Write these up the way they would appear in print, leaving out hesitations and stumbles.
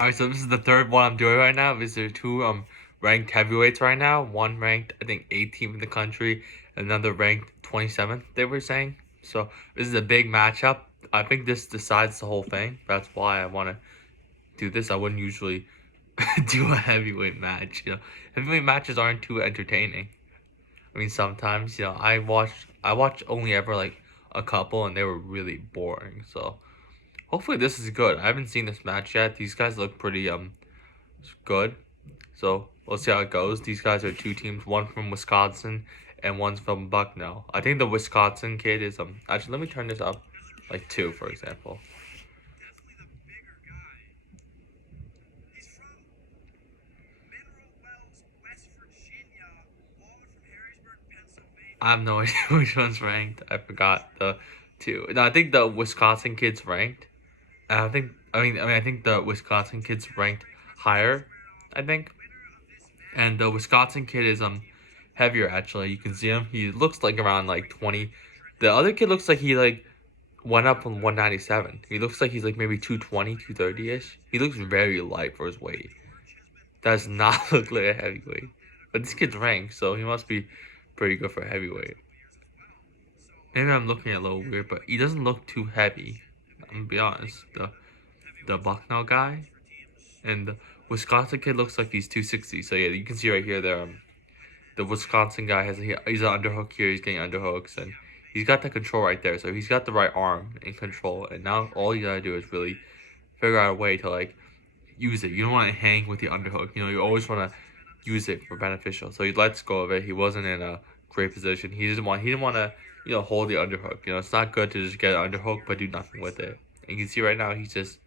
Alright, so this is the third one I'm doing right now. These are two ranked heavyweights right now. One ranked, I think, 18th in the country, another ranked 27th, they were saying. So this is a big matchup. I think this decides the whole thing. That's why I want to do this. I wouldn't usually do a heavyweight match. Heavyweight matches aren't too entertaining. I mean, sometimes, I watch only ever like a couple, and they were really boring. So hopefully this is good. I haven't seen this match yet. These guys look pretty good. So we'll see how it goes. These guys are two teams, one from Wisconsin and one's from Bucknell. I think the Wisconsin kid is actually, let me turn this up like 2, for example. I have no idea which one's ranked. I forgot the 2. No, I think the Wisconsin kid's ranked. And I think the Wisconsin kid's ranked higher, I think. And the Wisconsin kid is heavier actually. You can see him. He looks like around like 20. The other kid looks like he like went up from 197. He looks like he's like maybe 220, 230-ish. He looks very light for his weight. Does not look like a heavyweight. But this kid's ranked, so he must be pretty good for a heavyweight. Maybe I'm looking a little weird, but he doesn't look too heavy. I'm gonna be honest. The Bucknell guy and the Wisconsin kid looks like he's 260. So yeah, you can see right here there. The Wisconsin guy he's an underhook here. He's getting underhooks, and he's got the control right there. So he's got the right arm in control, and now all you gotta do is really figure out a way to like use it. You don't want to hang with the underhook. You always want to use it for beneficial. So he lets go of it. He wasn't in a great position. He didn't want to hold the underhook. It's not good to just get an underhook but do nothing with it. And you can see right now he's just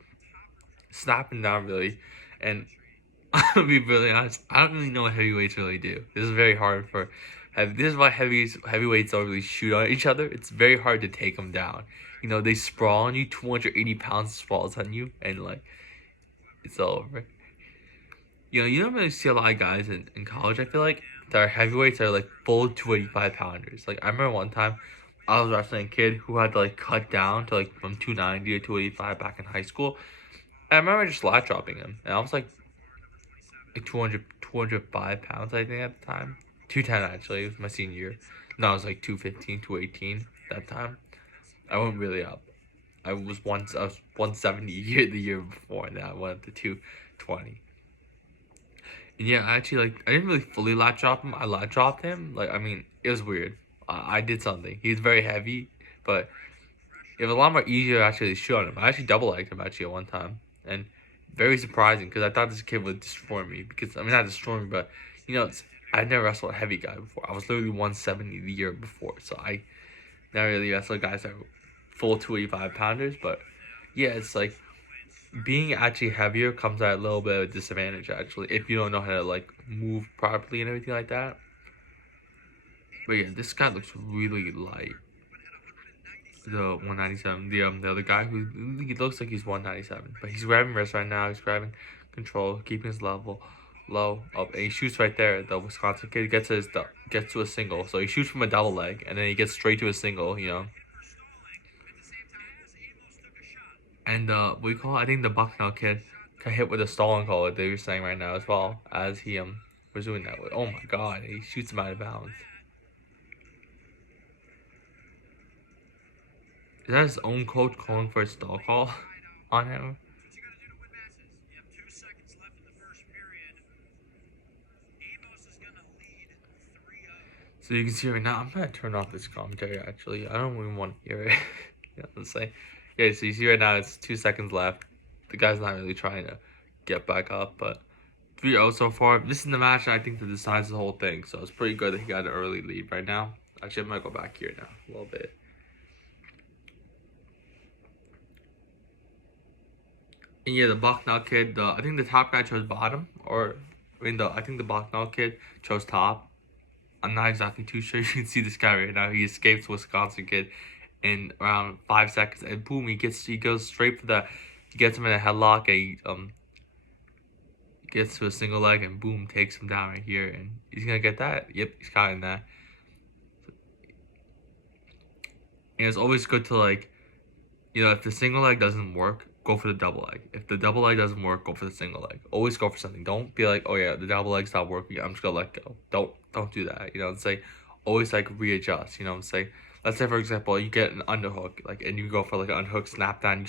snapping down really, and I'm gonna be really honest. I don't really know what heavyweights really do. This is very hard for. This is why heavyweights don't really shoot on each other. It's very hard to take them down. They sprawl on you. 280 pounds sprawls on you, and like it's over. You don't really see a lot of guys in college. I feel like that are heavyweights that are like full 285 pounders. Like I remember one time I was wrestling a kid who had to like cut down to like from 290 to 285 back in high school. And I remember just lat dropping him, and I was like 205 pounds, I think, at the time. 210, actually. It was my senior year. No, I was like 215, 218 that time. I went really up. I was 170 the year before, and I went up to 220. And yeah, I didn't really fully lat drop him. I lat dropped him. Like, I mean, it was weird. I did something. He was very heavy, but it was a lot more easier to actually shoot on him. I actually double legged him actually at one time. And very surprising because I thought this kid would destroy me. Not destroy me, but I'd never wrestled a heavy guy before. I was literally 170 the year before, so I never really wrestled guys that were full 285 pounders. But yeah, it's like being actually heavier comes at a little bit of a disadvantage actually if you don't know how to like move properly and everything like that. But yeah, this guy looks really light. The 197, the other guy he looks like he's 197, but he's grabbing wrist right now. He's grabbing control, keeping his level low up, and he shoots right there. The Wisconsin kid gets to a single, so he shoots from a double leg, and then he gets straight to a single. And we call I think the Bucknell kid got hit with a stalling call that they were saying right now as well as he was doing that. Oh my god, he shoots him out of bounds. Is that his own coach calling for a stall call on him? So you can see right now, I'm gonna turn off this commentary actually. I don't even want to hear it. Let's say. Yeah, so you see right now it's 2 seconds left. The guy's not really trying to get back up, but 3-0 so far. This is the match I think that decides the whole thing. So it's pretty good that he got an early lead right now. Actually, I might go back here now a little bit. And yeah, the Bucknell kid, I think the top guy chose bottom, I think the Bucknell kid chose top. I'm not exactly too sure. You can see this guy right now. He escapes Wisconsin kid in around 5 seconds, and boom, he goes straight for the, he gets him in a headlock, and he gets to a single leg, and boom, takes him down right here, and he's gonna get that. Yep, he's got in that. And it's always good to like, if the single leg doesn't work, go for the double leg. If the double leg doesn't work, go for the single leg. Always go for something. Don't be like, oh yeah, the double leg's not working, I'm just gonna let go. Don't do that. You know what I'm saying? Always like readjust. You know what I'm saying? Let's say for example you get an underhook, like, and you go for like an underhook snap down,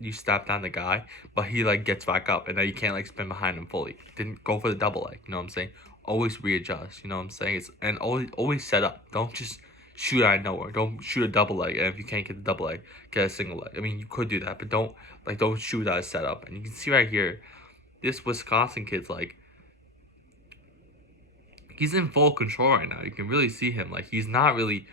you snap down the guy, but he like gets back up, and now you can't like spin behind him fully. Didn't go for the double leg. You know what I'm saying? Always readjust. You know what I'm saying? And always set up. Don't just shoot out of nowhere. Don't shoot a double leg, and if you can't get the double leg, get a single leg. I mean, you could do that, but don't shoot out of setup. And you can see right here, this Wisconsin kid's like, he's in full control right now. You can really see him. Like, he's not really.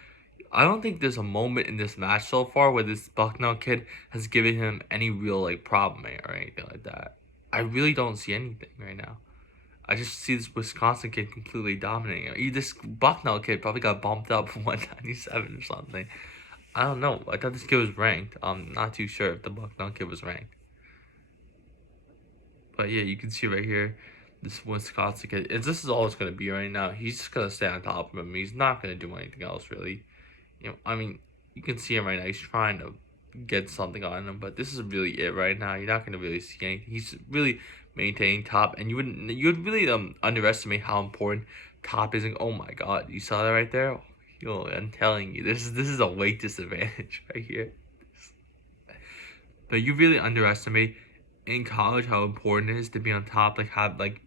I don't think there's a moment in this match so far where this Bucknell kid has given him any real like problem or anything like that. I really don't see anything right now. I just see this Wisconsin kid completely dominating him. This Bucknell kid probably got bumped up from 197 or something. I don't know. I thought this kid was ranked. I'm not too sure if the Bucknell kid was ranked. But yeah, you can see right here, this Wisconsin kid. This is all it's going to be right now. He's just going to stay on top of him. He's not going to do anything else, really. You know, I mean, you can see him right now. He's trying to get something on him, but this is really it right now. You're not going to really see anything. He's really maintaining top, and you would really underestimate how important top is. And oh my god, you saw that right there? Yo, I'm telling you, this is a weight disadvantage right here. But you really underestimate in college how important it is to be on top, like have like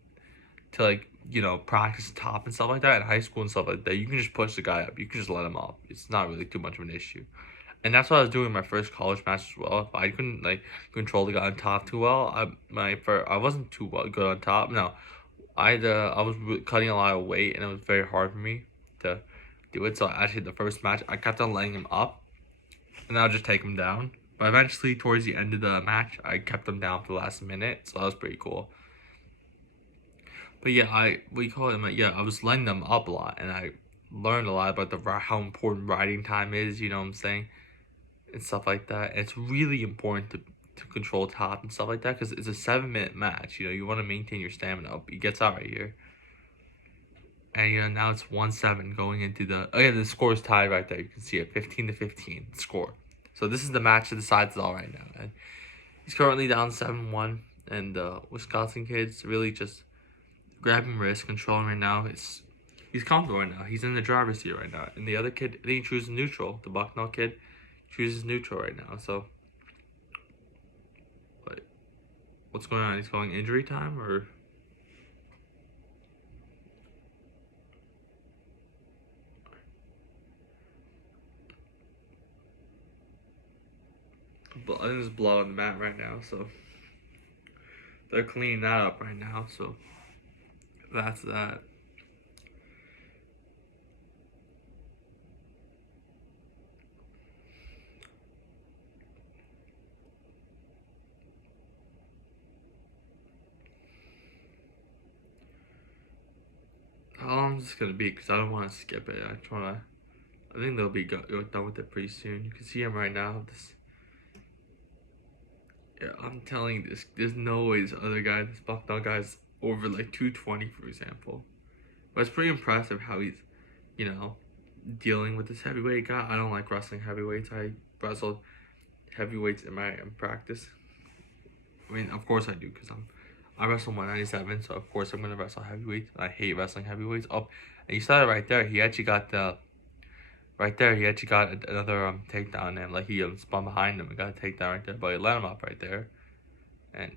to like, you know, practice top and stuff like that. In high school and stuff like that, you can just push the guy up. You can just let him off. It's not really too much of an issue. And that's what I was doing in my first college match as well. If I couldn't like control the guy on top too well, I wasn't too good on top. No, I was cutting a lot of weight, and it was very hard for me to do it. So actually, the first match, I kept on letting him up, and I'll just take him down. But eventually, towards the end of the match, I kept him down for the last minute, so that was pretty cool. But yeah, I was letting them up a lot, and I learned a lot about how important riding time is. You know what I'm saying, and stuff like that. And it's really important to control top and stuff like that, because it's a 7-minute match. You know, you want to maintain your stamina up. He gets out right here, and you know now it's 1-7 going into the. Oh yeah, the score is tied right there. You can see it, 15-15 score. So this is the match that decides it all right now, and he's currently down 7-1, and Wisconsin kid's really just grabbing wrist, controlling right now. He's comfortable right now. He's in the driver's seat right now. And the other kid, I think he chooses neutral. The Bucknell kid chooses neutral right now. So, but what's going on? He's going injury time, or? I think there's blood on the mat right now, so they're cleaning that up right now. So that's that. How long is this gonna be? Because I don't want to skip it. I think they'll be done with it pretty soon. You can see him right now. Yeah, I'm telling you, there's no way this other guy, this Bucknell guy's over like 220, for example. But it's pretty impressive how he's, you know, dealing with this heavyweight guy. I don't like wrestling heavyweights. I wrestled heavyweights in practice. I mean, of course I do, because I wrestle 197, so of course I'm gonna wrestle heavyweights. I hate wrestling heavyweights. Oh, and you saw it right there. He actually got another takedown, and like he spun behind him and got a takedown right there, but he let him up right there. And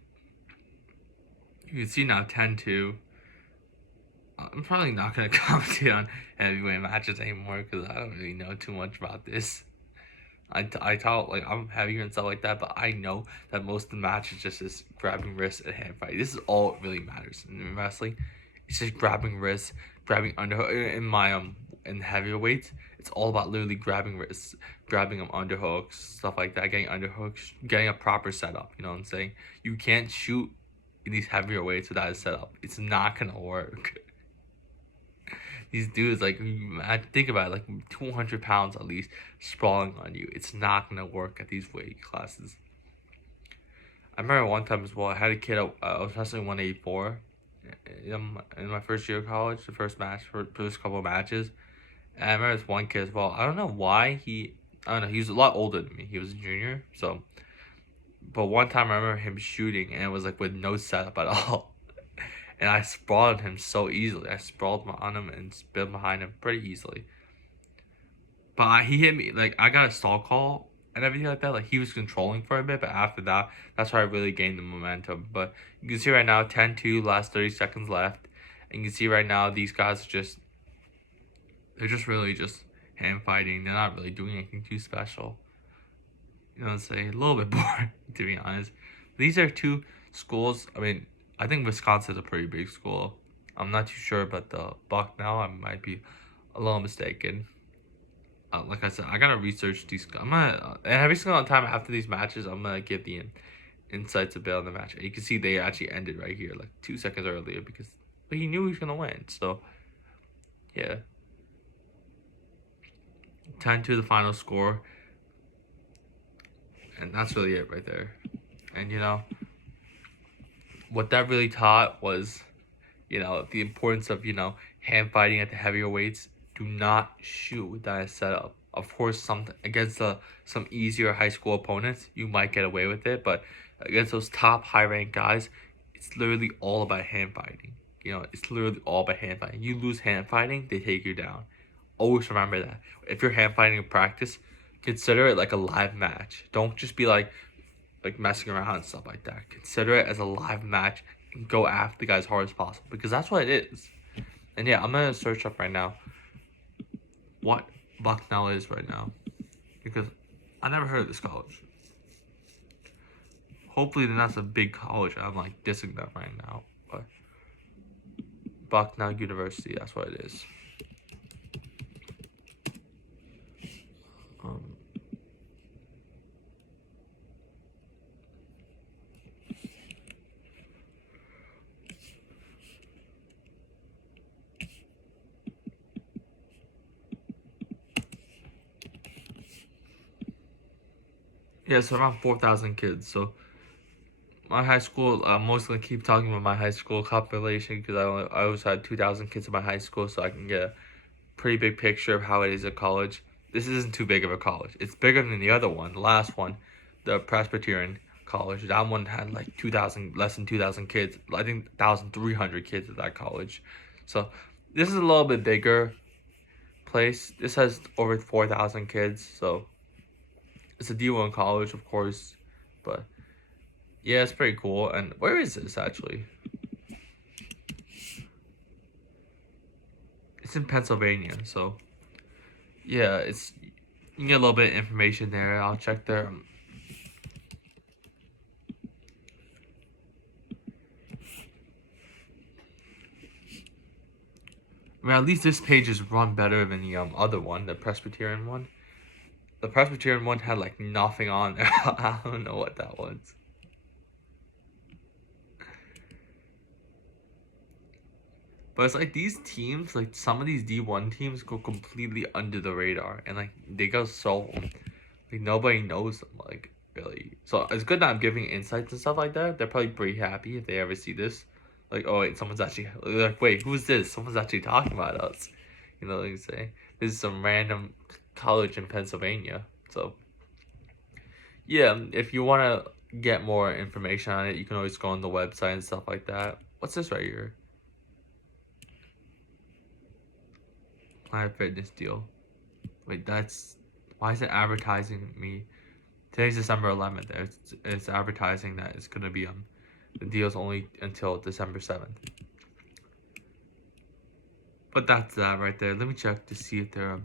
you can see now 10-2. I'm probably not gonna commentate on heavyweight matches anymore, because I don't really know too much about this. I talk like I'm heavier and stuff like that, but I know that most of the match is just this grabbing wrists and hand fight. This is all it really matters in wrestling. It's just grabbing wrists, grabbing underhook. In heavyweights, it's all about literally grabbing wrists, grabbing them underhooks, stuff like that, getting underhooks, getting a proper setup. You know what I'm saying? You can't shoot in these heavier weights without a setup. It's not gonna work. These dudes, like, I think about it, like 200 pounds at least sprawling on you. It's not gonna work at these weight classes. I remember one time as well, I had a kid, I was wrestling 184 in my first year of college, the first couple of matches. And I remember this one kid as well. I don't know why I don't know, he was a lot older than me. He was a junior, so But one time I remember him shooting, and it was like with no setup at all. And I sprawled him so easily. I sprawled on him and spin behind him pretty easily. But he hit me, like, I got a stall call and everything like that. Like, he was controlling for a bit, but after that, that's how I really gained the momentum. But you can see right now, 10-2, last 30 seconds left. And you can see right now, these guys they're just really just hand fighting. They're not really doing anything too special. You know what I'm saying? A little bit boring, to be honest. These are two schools. I mean, I think Wisconsin's a pretty big school. I'm not too sure about the Bucknell. I might be a little mistaken. Like I said, I gotta research these. I'm gonna and every single time after these matches, I'm gonna give the insights a bit on the match. And you can see they actually ended right here, like 2 seconds earlier, because he knew he was gonna win. So yeah, 10-2 the final score, and that's really it right there. And what that really taught was, the importance of hand fighting at the heavier weights. Do not shoot without a setup. Of course, against some easier high school opponents, you might get away with it, but against those top high ranked guys, it's literally all about hand fighting. It's literally all about hand fighting. You lose hand fighting, they take you down. Always remember that. If you're hand fighting in practice, consider it like a live match. Don't just be like messing around and stuff like that. Consider it as a live match and go after the guy as hard as possible, because that's what it is. And yeah, I'm gonna search up right now what Bucknell is right now, because I never heard of this college. Hopefully they're not a big college. I'm like dissing them right now, but Bucknell University, that's what it is. Yeah, so around 4,000 kids. So my high school, I'm mostly gonna keep talking about my high school population, because I always had 2,000 kids in my high school, so I can get a pretty big picture of how it is at college. This isn't too big of a college. It's bigger than the other one, the last one, the Presbyterian college. That one had like 2,000, less than 2,000 kids. I think 1,300 kids at that college. So this is a little bit bigger place. This has over 4,000 kids, so it's a D1 college, of course, but yeah, it's pretty cool. And where is this actually? It's in Pennsylvania, so yeah, you can get a little bit of information there. I'll check there. I mean, at least this page is run better than the other one, the Presbyterian one. The Presbyterian one had like nothing on there. I don't know what that was. But it's like these teams, like some of these D1 teams go completely under the radar, and like they go so like nobody knows them, like really. So it's good that I'm giving insights and stuff like that. They're probably pretty happy if they ever see this. Like, oh wait, someone's actually like, wait, who's this? Someone's actually talking about us. You know what I'm saying? This is some random college in Pennsylvania. So yeah, if you wanna get more information on it, you can always go on the website and stuff like that. What's this right here? Planet Fitness deal. Wait, why is it advertising me? Today's December 11th. It's advertising that it's gonna be the deal's only until December 7th. But that's that right there. Let me check to see if they're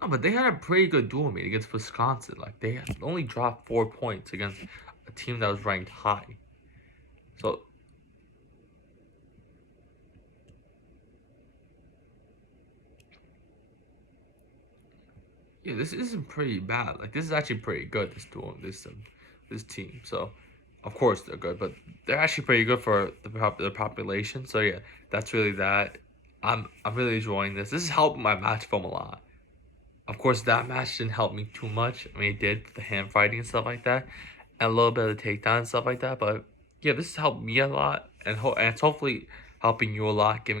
no, but they had a pretty good duel meet against Wisconsin. Like they only dropped 4 points against a team that was ranked high. So yeah, this isn't pretty bad. Like this is actually pretty good. This team. So of course they're good, but they're actually pretty good for the population. So yeah, that's really that. I'm really enjoying this. This is helping my match film a lot. Of course, that match didn't help me too much. I mean, it did the hand fighting and stuff like that, and a little bit of the takedown and stuff like that. But yeah, this has helped me a lot, and it's hopefully helping you a lot, giving